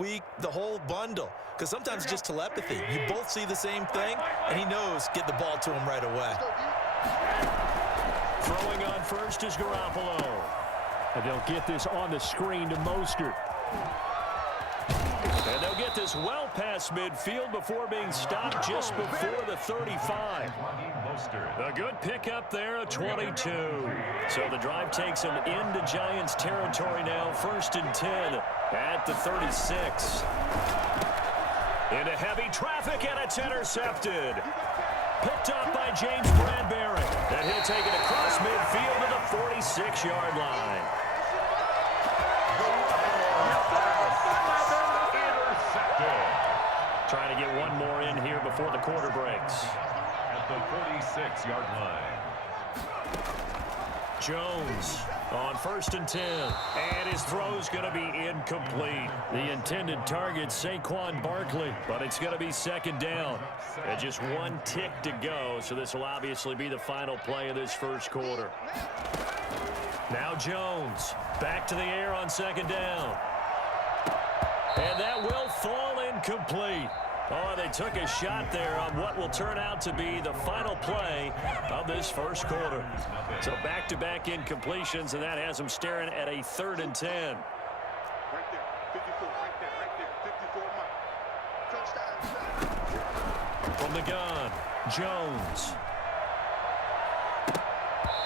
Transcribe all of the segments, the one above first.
week, the whole bundle. Because sometimes it's just telepathy. You both see the same thing, and he knows get the ball to him right away. Throwing on first is Garoppolo. And they'll get this on the screen to Mostert. And they'll get this well past midfield before being stopped just before the 35. A good pickup there, a 22. So the drive takes them into Giants territory now, 1st and 10 at the 36. Into heavy traffic, and it's intercepted. Picked up by James Bradbury. And he'll take it across midfield to the 46-yard line. Trying to get one more in here before the quarter breaks. At the 46-yard line. Jones on 1st and 10. And his throw's going to be incomplete. The intended target, Saquon Barkley. But it's going to be 2nd down. And just one tick to go. So this will obviously be the final play of this first quarter. Now Jones back to the air on 2nd down. And that will fall incomplete. Oh, they took a shot there on what will turn out to be the final play of this first quarter. So back-to-back incompletions, and that has them staring at a 3rd and 10. Right there, 54, right there, 54. Touchdown. From the gun, Jones.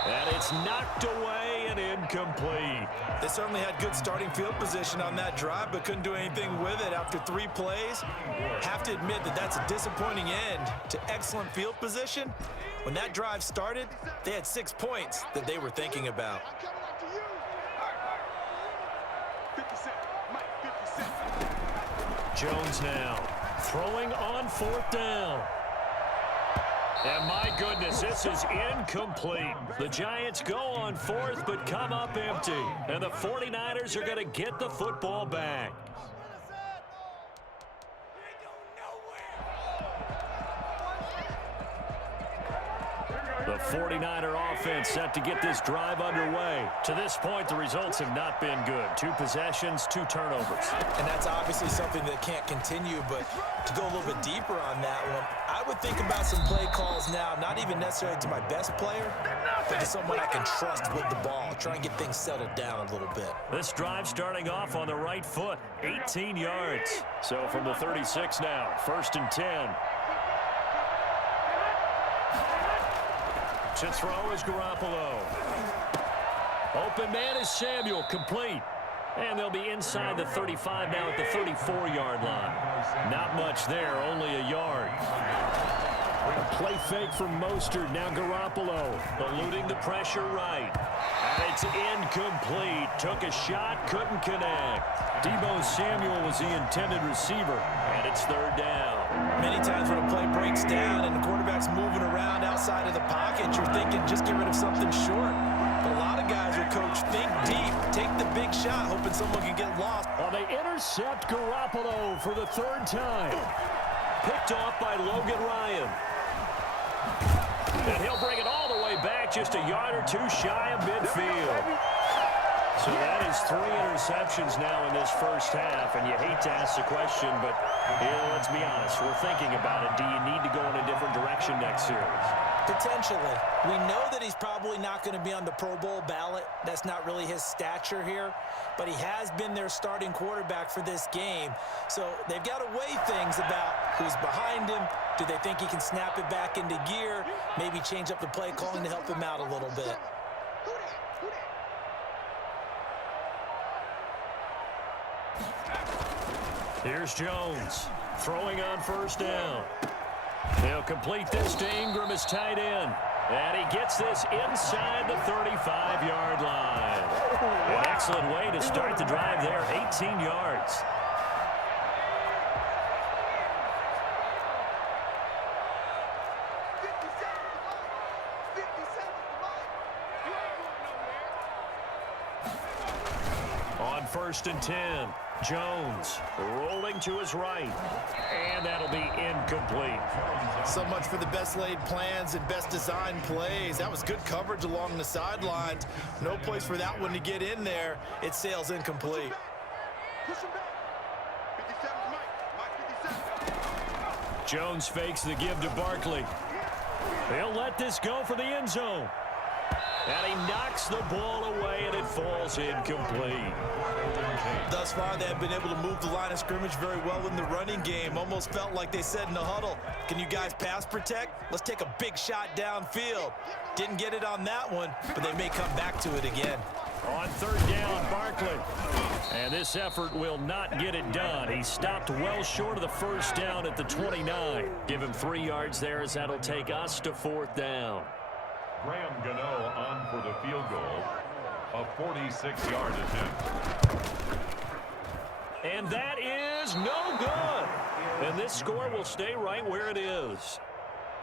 And it's knocked away and incomplete. They certainly had good starting field position on that drive, but couldn't do anything with it after 3 plays. Have to admit that that's a disappointing end to excellent field position. When that drive started, they had 6 points that they were thinking about. I'm coming up to you. 50 cent, Mike, 50 cent. Jones now throwing on 4th down. And my goodness, this is incomplete. The Giants go on 4th, but come up empty. And the 49ers are going to get the football back. The 49er offense set to get this drive underway. To this point, the results have not been good. 2 possessions, 2 turnovers. And that's obviously something that can't continue, but to go a little bit deeper on that one, I would think about some play calls now, not even necessarily to my best player, but to someone I can trust with the ball. Try and get things settled down a little bit. This drive starting off on the right foot, 18 yards. So from the 36 now, 1st and 10. To throw is Garoppolo. Open man is Samuel, complete. And they'll be inside the 35 now at the 34-yard line. Not much there, only a yard. A play fake from Mostert, now Garoppolo. Eluding the pressure right. And it's incomplete. Took a shot, couldn't connect. Deebo Samuel was the intended receiver, and it's 3rd down. Many times when a play breaks down and the quarterback's moving around outside of the pocket, you're thinking just get rid of something short. But a lot of guys will coach think deep, take the big shot, hoping someone can get lost. Well, they intercept Garoppolo for the 3rd time. Picked off by Logan Ryan. And he'll bring it all the way back, just a yard or 2 shy of midfield. So that is 3 interceptions now in this first half, and you hate to ask the question, but let's be honest, we're thinking about it. Do you need to go in a different direction next series? Potentially. We know that he's probably not going to be on the Pro Bowl ballot. That's not really his stature here, but he has been their starting quarterback for this game. So they've got to weigh things about who's behind him. Do they think he can snap it back into gear? Maybe change up the play calling to help him out a little bit. Here's Jones throwing on 1st down. He'll complete this to Ingram as tight end. And he gets this inside the 35-yard line. An excellent way to start the drive there, 18 yards. On 1st and 10, Jones rolling to his right. And that'll be incomplete. So much for the best laid plans and best designed plays. That was good coverage along the sidelines. No place for that one to get in there. It sails incomplete. Push him back. Jones fakes the give to Barkley. He'll let this go for the end zone. And he knocks the ball away, and it falls incomplete. Thus far, they have been able to move the line of scrimmage very well in the running game. Almost felt like they said in the huddle, can you guys pass protect? Let's take a big shot downfield. Didn't get it on that one, but they may come back to it again. On third down, Barkley. And this effort will not get it done. He stopped well short of the first down at the 29. Give him 3 yards there as that'll take us to fourth down. Graham Gano on for the field goal. A 46-yard attempt. And that is no good. And this score will stay right where it is.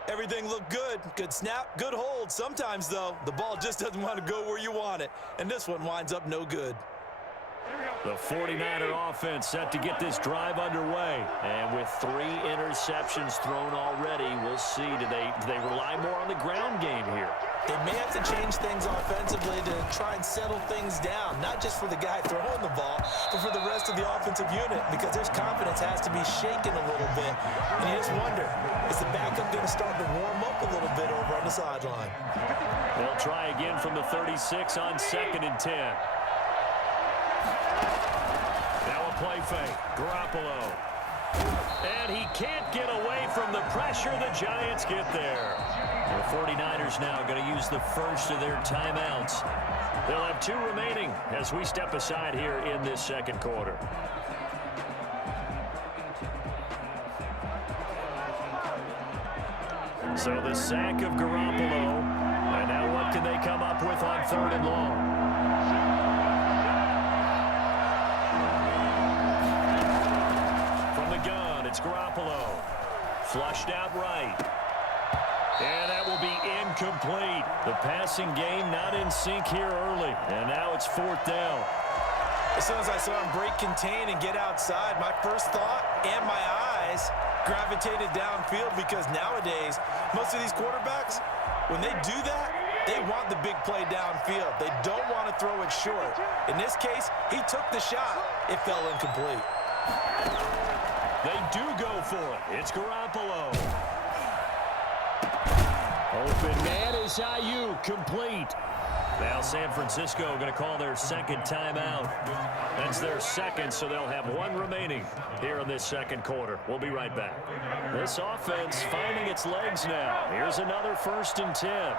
Everything looked good. Good snap, good hold. Sometimes, though, the ball just doesn't want to go where you want it. And this one winds up no good. The 49er offense set to get this drive underway. And with 3 interceptions thrown already, we'll see. Do they rely more on the ground game here? They may have to change things offensively to try and settle things down, not just for the guy throwing the ball, but for the rest of the offensive unit, because their confidence has to be shaken a little bit. And you just wonder, is the backup going to start to warm up a little bit over on the sideline? They'll try again from the 36 on 2nd and 10. Now a play fake. Garoppolo. And he can't get away from the pressure. The Giants get there. The 49ers now going to use the first of their timeouts. They'll have 2 remaining as we step aside here in this second quarter. So the sack of Garoppolo. And now what can they come up with on 3rd and long? It's Garoppolo. Flushed out right. And that will be incomplete. The passing game not in sync here early. And now it's 4th down. As soon as I saw him break contain and get outside, my first thought and my eyes gravitated downfield, because nowadays, most of these quarterbacks, when they do that, they want the big play downfield. They don't want to throw it short. In this case, he took the shot. It fell incomplete. They do go for it. It's Garoppolo. Open man is Ayuk, complete. Now San Francisco going to call their second timeout. That's their second, so they'll have 1 remaining here in this second quarter. We'll be right back. This offense finding its legs now. Here's another 1st and 10.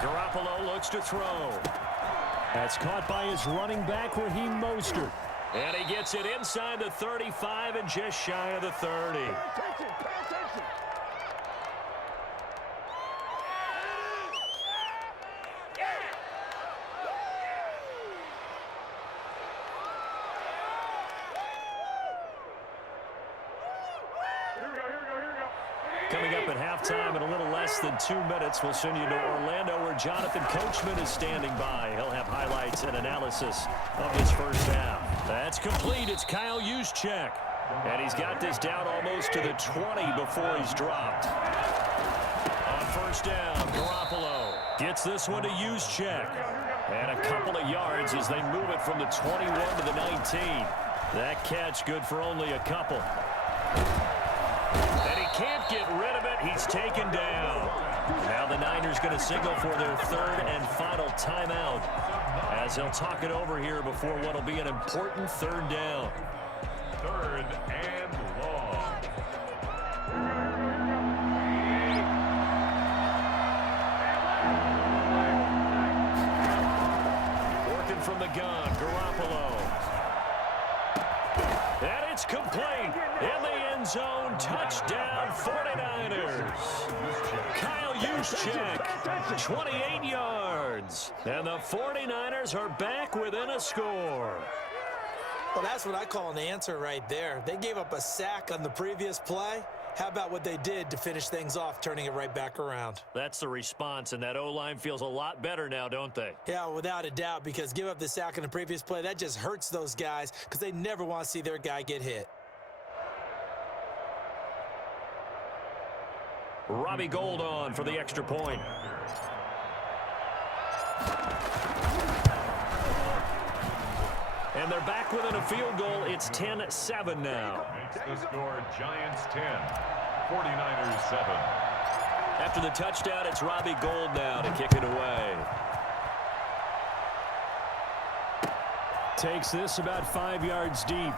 Garoppolo looks to throw. That's caught by his running back, Raheem Mostert. And he gets it inside the 35 and just shy of the 30. Pay attention. Coming up at halftime in a little less than 2 minutes, we'll send you to Orlando, where Jonathan Coachman is standing by. He'll have highlights and analysis of this first half. That's complete. It's Kyle Juszczyk. And he's got this down almost to the 20 before he's dropped. On first down, Garoppolo gets this one to Juszczyk. And a couple of yards as they move it from the 21 to the 19. That catch good for only a couple. And he can't get rid of it. He's taken down. Now the Niners going to signal for their 3rd and final timeout, as they'll talk it over here before what will be an important 3rd down. 3rd and long. Working from the gun, Garoppolo. And it's complete. In the end zone, touchdown 49ers. Kyle Juszczyk, 28 yards. And the 49ers are back within a score. Well, that's what I call an answer right there. They gave up a sack on the previous play. How about what they did to finish things off, turning it right back around? That's the response, and that O-line feels a lot better now, don't they? Yeah, without a doubt, because give up the sack on the previous play, that just hurts those guys because they never want to see their guy get hit. Robbie Gould on for the extra point. And they're back within a field goal. It's 10-7 now. Makes the score Giants 10, 49ers 7. After the touchdown, it's Robbie Gould now to kick it away. Takes this about 5 yards deep.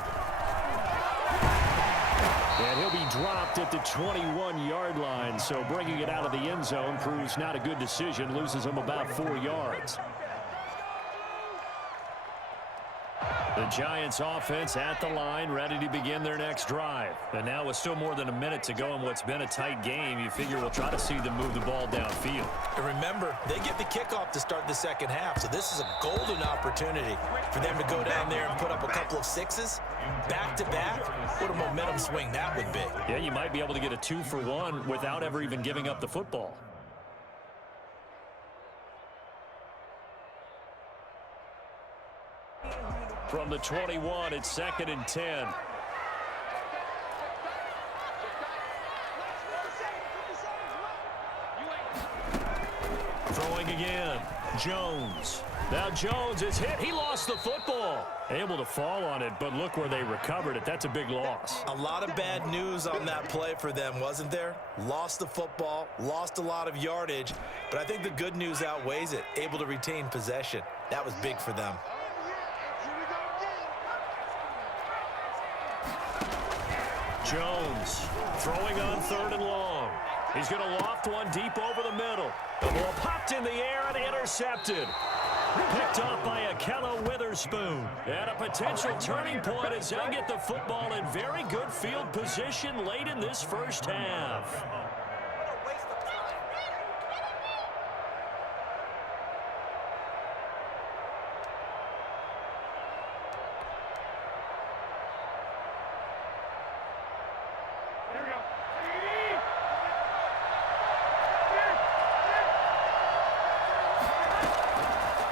And he'll be dropped at the 21-yard line, so bringing it out of the end zone proves not a good decision, loses him about 4 yards. The Giants offense at the line, ready to begin their next drive. And now with still more than a minute to go in what's been a tight game, you figure we'll try to see them move the ball downfield. And remember, they get the kickoff to start the second half, so this is a golden opportunity for them to go down there and put up a couple of sixes back-to-back. What a momentum swing that would be. Yeah, you might be able to get a 2-for-1 without ever even giving up the football. From the 21, it's 2nd and 10. Throwing again. Jones. Now Jones is hit. He lost the football. Able to fall on it, but look where they recovered it. That's a big loss. A lot of bad news on that play for them, wasn't there? Lost the football, lost a lot of yardage, but I think the good news outweighs it. Able to retain possession. That was big for them. Jones throwing on 3rd and long. He's going to loft one deep over the middle. The ball popped in the air and intercepted. Picked off by Akella Witherspoon. And a potential turning point as they get the football in very good field position late in this first half.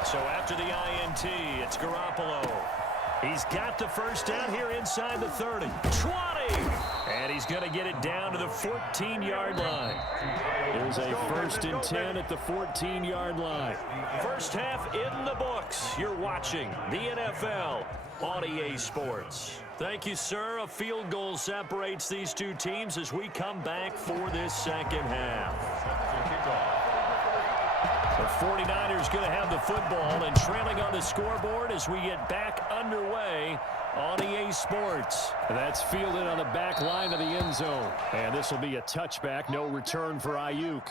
So after the INT, it's Garoppolo. He's got the first down here inside the 30. 20! And he's going to get it down to the 14-yard line. There's a 1st and 10 at the 14-yard line. First half in the books. You're watching the NFL on EA Sports. Thank you, sir. A field goal separates these two teams as we come back for this second half. The 49ers going to have the football and trailing on the scoreboard as we get back underway on EA Sports. And that's fielded on the back line of the end zone. And this will be a touchback, no return for Ayuk.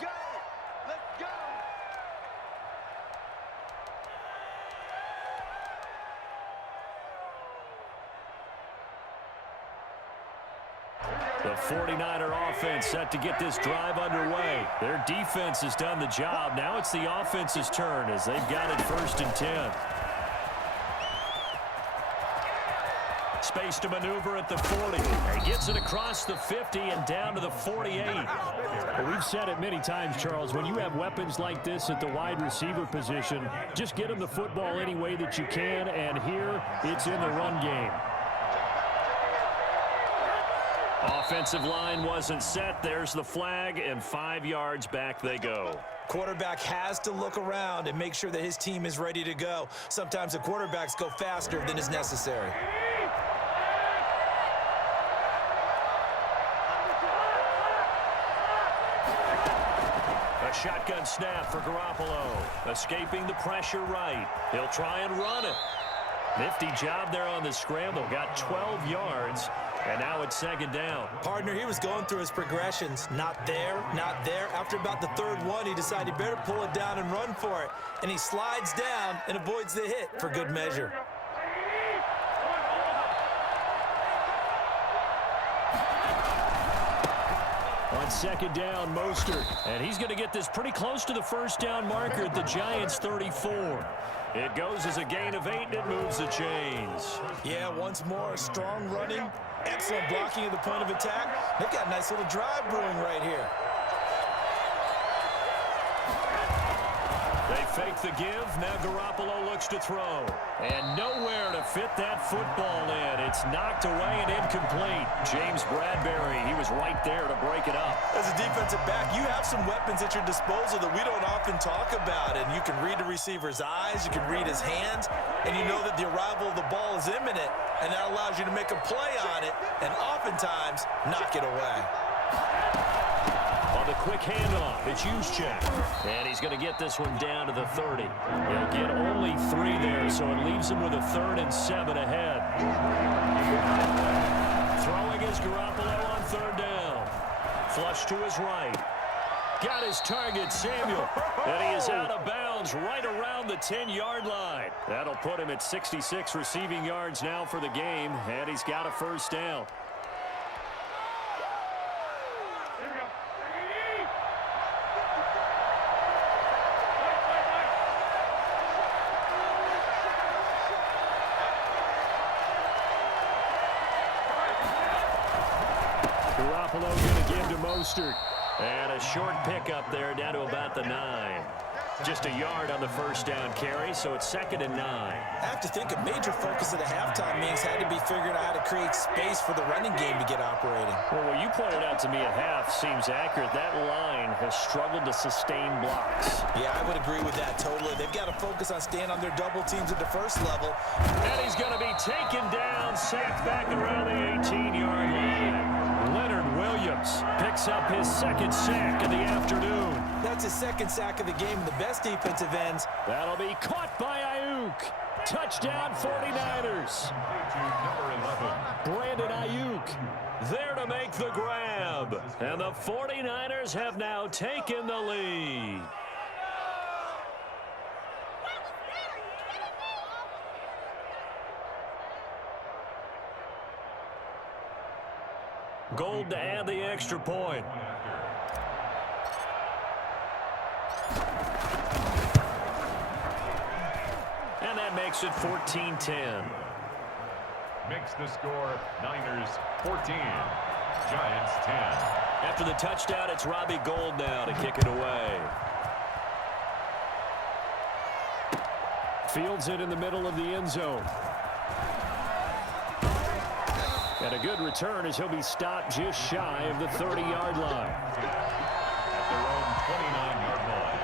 The 49er offense set to get this drive underway. Their defense has done the job. Now it's the offense's turn as they've got it 1st and 10. Space to maneuver at the 40. He gets it across the 50 and down to the 48. Well, we've said it many times, Charles, when you have weapons like this at the wide receiver position, just get them the football any way that you can, and here it's in the run game. Offensive line wasn't set. There's the flag, and 5 yards back they go. Quarterback has to look around and make sure that his team is ready to go. Sometimes the quarterbacks go faster than is necessary. A shotgun snap for Garoppolo. Escaping the pressure right. He'll try and run it. Nifty job there on the scramble. Got 12 yards. And now it's 2nd down. Partner, he was going through his progressions. Not there, not there. After about the 3rd one, he decided he better pull it down and run for it. And he slides down and avoids the hit for good measure. On 2nd down, Mostert. And he's going to get this pretty close to the 1st down marker at the Giants' 34. It goes as a gain of 8, and it moves the chains. Yeah, once more, strong running. Excellent blocking at the point of attack. They've got a nice little drive brewing right here. They fake the give. Now Garoppolo looks to throw. And nowhere to fit that football in. It's knocked away and incomplete. James Bradbury, he was right there to break it up. As a defensive back, you have some weapons at your disposal that we don't often talk about. And you can read the receiver's eyes, you can read his hands, and you know that the arrival of the ball is imminent, and that allows you to make a play on it and oftentimes knock it away. On the quick handoff, it's Juszczyk. And he's going to get this one down to the 30. He'll get only 3 there, so it leaves him with a 3rd and 7 ahead. Throwing is Garoppolo on 3rd down. Flush to his right. Got his target, Samuel. And he is out of bounds right around the 10-yard line. That'll put him at 66 receiving yards now for the game, and he's got a 1st down. Garoppolo going to give to Mostert. And a short pickup there down to about the 9. Just a yard on the 1st down carry, so it's 2nd and 9. I have to think a major focus of the halftime meetings had to be figuring out how to create space for the running game to get operating. Well, what you pointed out to me at half seems accurate. That line has struggled to sustain blocks. Yeah, I would agree with that totally. They've got to focus on staying on their double teams at the first level. And he's going to be taken down, sacked back around the 18-yard line. Leonard Williams picks up his 2nd sack of the afternoon. That's his 2nd sack of the game, the best defensive ends. That'll be caught by Ayuk. Touchdown 49ers. Brandon Ayuk there to make the grab. And the 49ers have now taken the lead. Gold to add the extra point. And that makes it 14-10. Makes the score Niners 14, Giants 10. After the touchdown, it's Robbie Gould now to kick it away. Fields it in the middle of the end zone. And a good return as he'll be stopped just shy of the 30-yard line. At their own 29-yard line.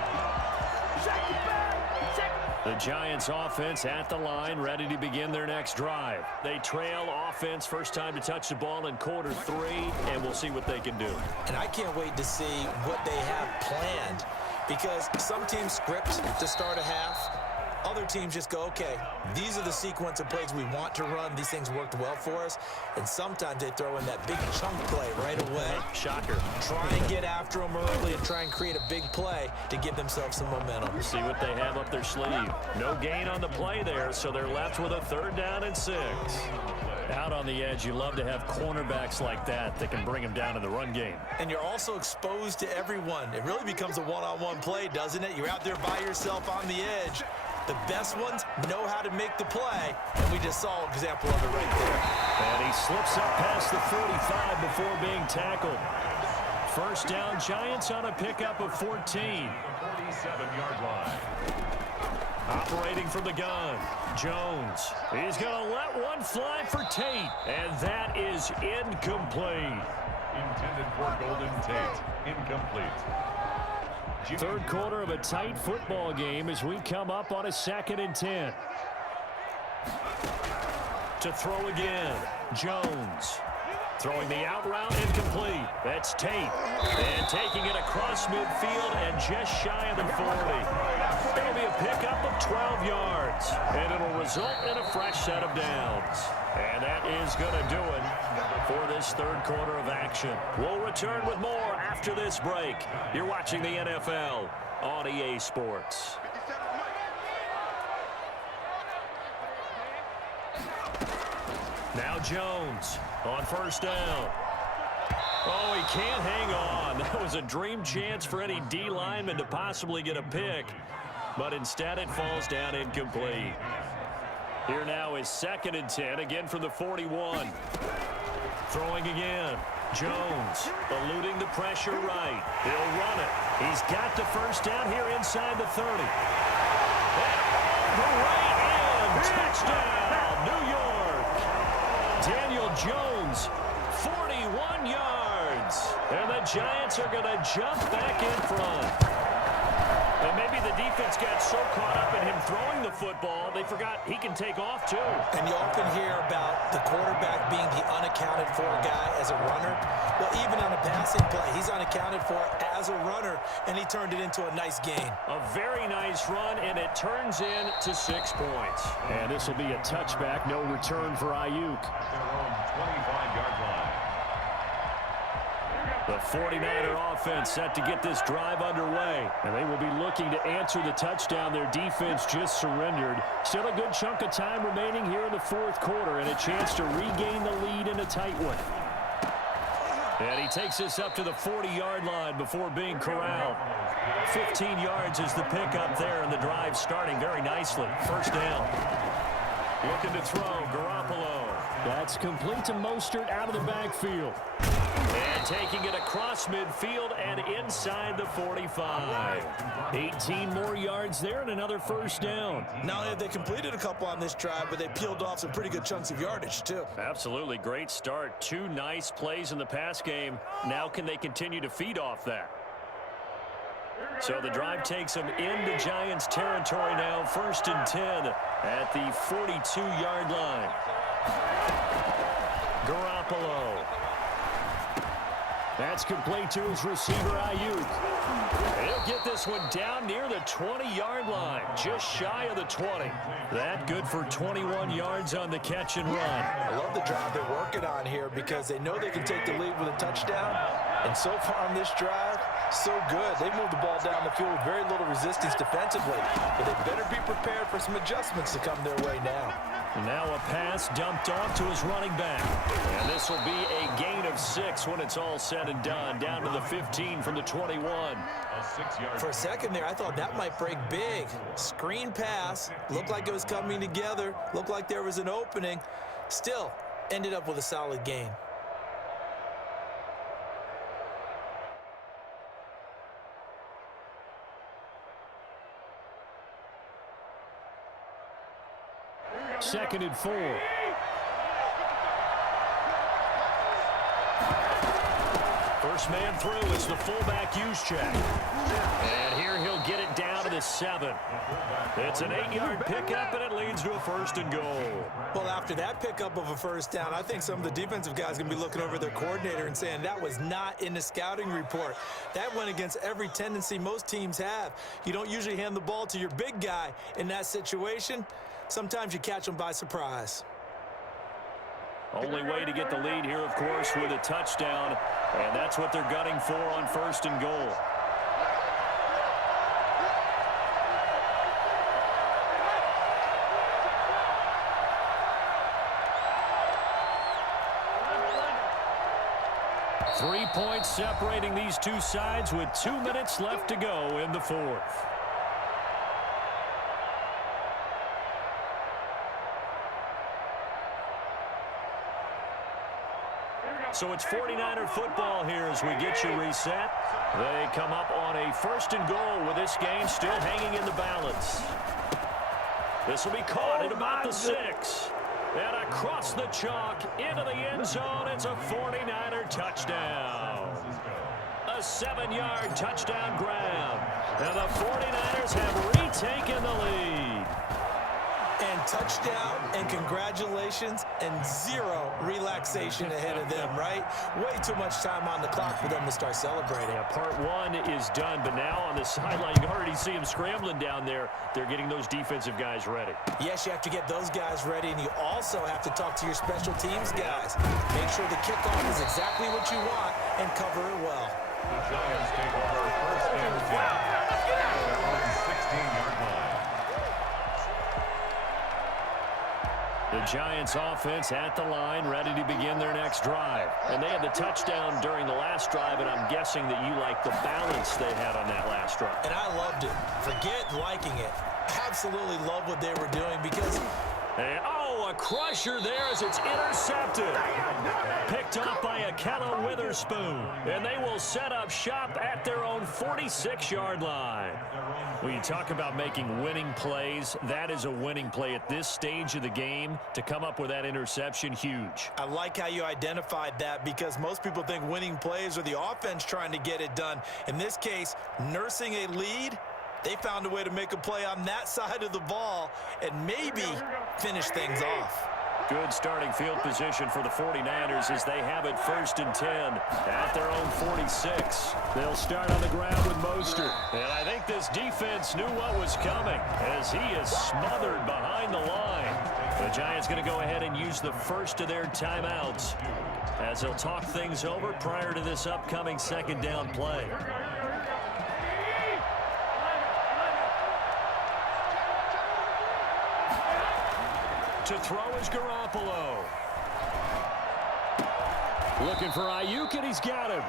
The Giants offense at the line, ready to begin their next drive. They trail offense, first time to touch the ball in quarter 3, and we'll see what they can do. And I can't wait to see what they have planned, because some teams script to start a half. Other teams just go, okay, these are the sequence of plays we want to run. These things worked well for us. And sometimes they throw in that big chunk play right away. Shocker. Try and get after them early and try and create a big play to give themselves some momentum. See what they have up their sleeve. No gain on the play there, so they're left with a 3rd down and 6. Out on the edge, you love to have cornerbacks like that can bring them down in the run game. And you're also exposed to everyone. It really becomes a one-on-one play, doesn't it? You're out there by yourself on the edge. The best ones know how to make the play, and we just saw an example of it right there. And he slips up past the 45 before being tackled. First down, Giants on a pickup of 14. 47-yard line. Operating from the gun, Jones. He's going to let one fly for Tate, and that is incomplete. Intended for Golden Tate. Incomplete. 3rd quarter of a tight football game as we come up on a 2nd and 10. To throw again, Jones. Throwing the out route, incomplete. That's Tate. And taking it across midfield and just shy of the 40. It'll be a pickup of 12 yards. And it'll result in a fresh set of downs. And that is going to do it for this 3rd quarter of action. We'll return with more after this break. You're watching the NFL on EA Sports. Now Jones on 1st down. Oh, he can't hang on. That was a dream chance for any D lineman to possibly get a pick. But instead it falls down incomplete. Here now is 2nd and 10, again from the 41. Throwing again. Jones eluding the pressure right. He'll run it. He's got the 1st down here inside the 30. the way in. Touchdown, New York. Daniel Jones, 41 yards. And the Giants are going to jump back in front. And maybe the defense got so caught up in him throwing the football, they forgot he can take off too. And you often hear about the quarterback being the unaccounted for guy as a runner. Well, even on a passing play, he's unaccounted for as a runner, and he turned it into a nice gain. A very nice run, and it turns into 6 points. And this will be a touchback, no return for Ayuk. Their own 25-yard line. The 49er offense set to get this drive underway. And they will be looking to answer the touchdown their defense just surrendered. Still a good chunk of time remaining here in the fourth quarter and a chance to regain the lead in a tight one. And he takes this up to the 40-yard line before being corralled. 15 yards is the pickup there, and the drive starting very nicely. First down. Looking to throw, Garoppolo. That's complete to Mostert out of the backfield. And taking it across midfield and inside the 45. 18 more yards there and another first down. Not only have they completed a couple on this drive, but they peeled off some pretty good chunks of yardage, too. Absolutely great start. 2 nice plays in the pass game. Now can they continue to feed off that? So the drive takes them into Giants territory now. First and 10 at the 42-yard line. Garoppolo. That's complete to his receiver, Ayuk. He'll get this one down near the 20-yard line, just shy of the 20. That good for 21 yards on the catch and run. I love the drive they're working on here because they know they can take the lead with a touchdown. And so far on this drive, so good. They moved the ball down the field with very little resistance defensively. But they better be prepared for some adjustments to come their way now. Now a pass dumped off to his running back. And this will be a gain of 6 when it's all said and done. Down to the 15 from the 21. For a second there, I thought that might break big. Screen pass. Looked like it was coming together. Looked like there was an opening. Still, ended up with a solid gain. Second and 4. First man through is the fullback Juszczyk. And here he'll get it down to the 7. It's an 8-yard pickup, and it leads to a first and goal. Well, after that pickup of a first down, I think some of the defensive guys are going to be looking over their coordinator and saying that was not in the scouting report. That went against every tendency most teams have. You don't usually hand the ball to your big guy in that situation. Sometimes you catch them by surprise. Only way to get the lead here, of course, with a touchdown. And that's what they're gunning for on first and goal. Three points separating these two sides with 2 minutes left to go in the fourth. So it's 49er football here as we get you reset. They come up on a first and goal with this game still hanging in the balance. This will be caught at about the 6. And across the chalk into the end zone. It's a 49er touchdown. A 7-yard touchdown grab. And the 49ers have retaken the lead. And touchdown and congratulations and zero relaxation ahead of them, right? Way too much time on the clock for them to start celebrating. Yeah, part 1 is done, but now on the sideline, you can already see them scrambling down there. They're getting those defensive guys ready. Yes, you have to get those guys ready, and you also have to talk to your special teams guys. Make sure the kickoff is exactly what you want and cover it well. The Giants take over first and 10 at their own 16-yard line. The Giants offense at the line, ready to begin their next drive. And they had the touchdown during the last drive, and I'm guessing that you like the balance they had on that last drive. And I loved it. Forget liking it. Absolutely love what they were doing because... And, oh, a crusher there as it's intercepted. Picked off by Akello Witherspoon. And they will set up shop at their own 46-yard line. When you talk about making winning plays, that is a winning play at this stage of the game. To come up with that interception, huge. I like how you identified that because most people think winning plays are the offense trying to get it done. In this case, nursing a lead, they found a way to make a play on that side of the ball and maybe finish things off. Good starting field position for the 49ers as they have it 1st and 10 at their own 46. They'll start on the ground with Mostert. And I think this defense knew what was coming as he is smothered behind the line. The Giants going to go ahead and use the first of their timeouts as they'll talk things over prior to this upcoming 2nd down play. To throw is Garoppolo. Looking for Ayuk, and he's got him.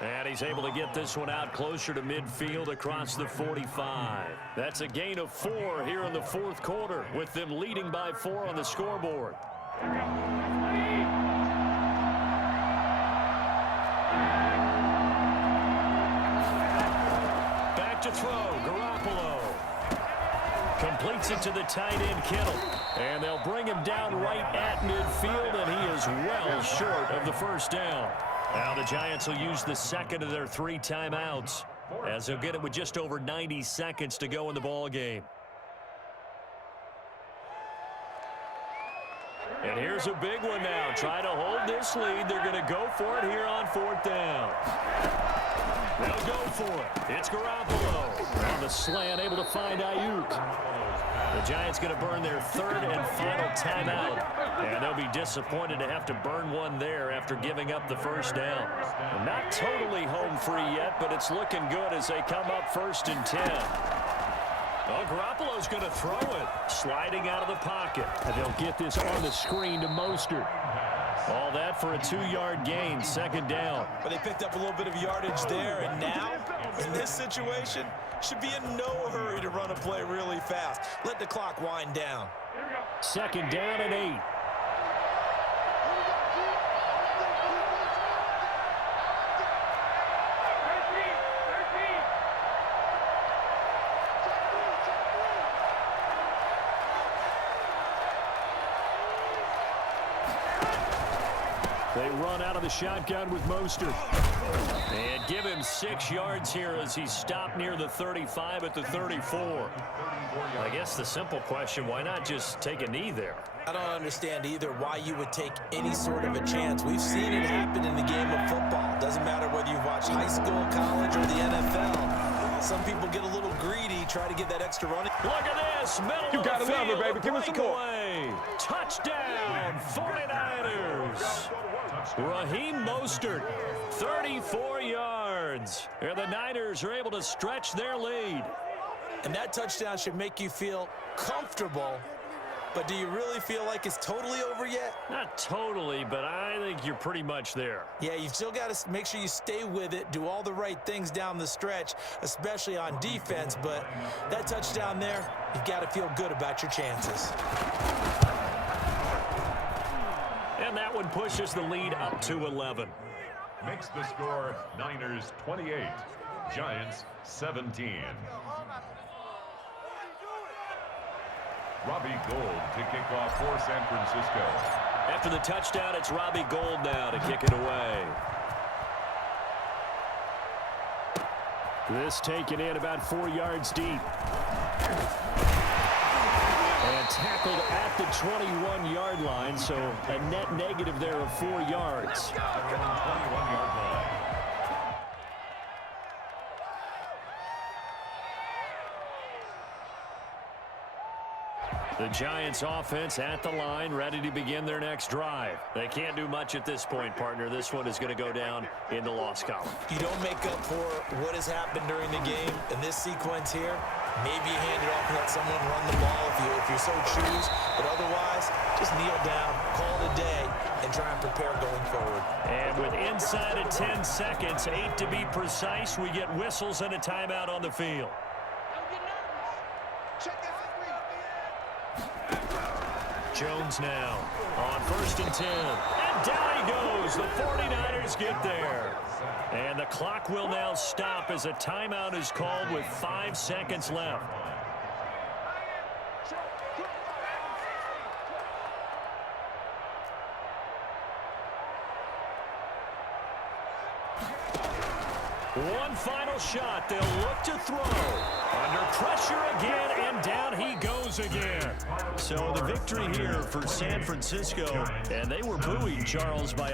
And he's able to get this one out closer to midfield across the 45. That's a gain of 4 here in the 4th quarter, with them leading by 4 on the scoreboard. Back to throw, Garoppolo. Completes it to the tight end, Kittle. And they'll bring him down right at midfield, and he is well short of the 1st down. Now the Giants will use the 2nd of their 3 timeouts as they'll get it with just over 90 seconds to go in the ball game. And here's a big one now. Try to hold this lead. They're going to go for it here on 4th down. They'll go for it. It's Garoppolo. On the slant, able to find Ayuk. The Giants going to burn their 3rd and final timeout. And they'll be disappointed to have to burn one there after giving up the 1st down. Not totally home free yet, but it's looking good as they come up 1st and 10. Oh, Garoppolo's going to throw it. Sliding out of the pocket. And they'll get this on the screen to Mostert. All that for a 2-yard gain, 2nd down. But they picked up a little bit of yardage there, and now, in this situation, should be in no hurry to run a play really fast. Let the clock wind down. 2nd down and 8. They run out of the shotgun with Mostert. And give him 6 yards here as he's stopped near the 35 at the 34. I guess the simple question, why not just take a knee there? I don't understand either why you would take any sort of a chance. We've seen it happen in the game of football. Doesn't matter whether you've watched high school, college, or the NFL. Some people get a little greedy, try to get that extra running. Look at this, middle You of gotta the love field, it, baby. Give us some more. breakaway. Touchdown, 49ers. Raheem Mostert, 34 yards. And the Niners are able to stretch their lead. And that touchdown should make you feel comfortable. But do you really feel like it's totally over yet? Not totally, but I think you're pretty much there. Yeah, you've still got to make sure you stay with it, do all the right things down the stretch, especially on defense. But that touchdown there, you've got to feel good about your chances. And that one pushes the lead up to 11. Makes the score Niners 28, Giants 17. Robbie Gould to kick off for San Francisco. After the touchdown, it's Robbie Gould now to kick it away. This taken in about 4 yards deep. And tackled at the 21-yard line, so a net negative there of 4 yards. 21-yard line. The Giants offense at the line, ready to begin their next drive. They can't do much at this point, partner. This one is going to go down in the loss column. You don't make up for what has happened during the game in this sequence here. Maybe you hand it off and let someone run the ball if you so choose. But otherwise, just kneel down, call it a day, and try and prepare going forward. And with inside of 10 seconds, 8 to be precise, we get whistles and a timeout on the field. Jones now on 1st and 10. And down he goes. The 49ers get there. And the clock will now stop as a timeout is called with 5 seconds left. One final shot. They'll look to throw. Under pressure again, and down he goes again. So the victory here for San Francisco, and they were buoyed, Charles, by a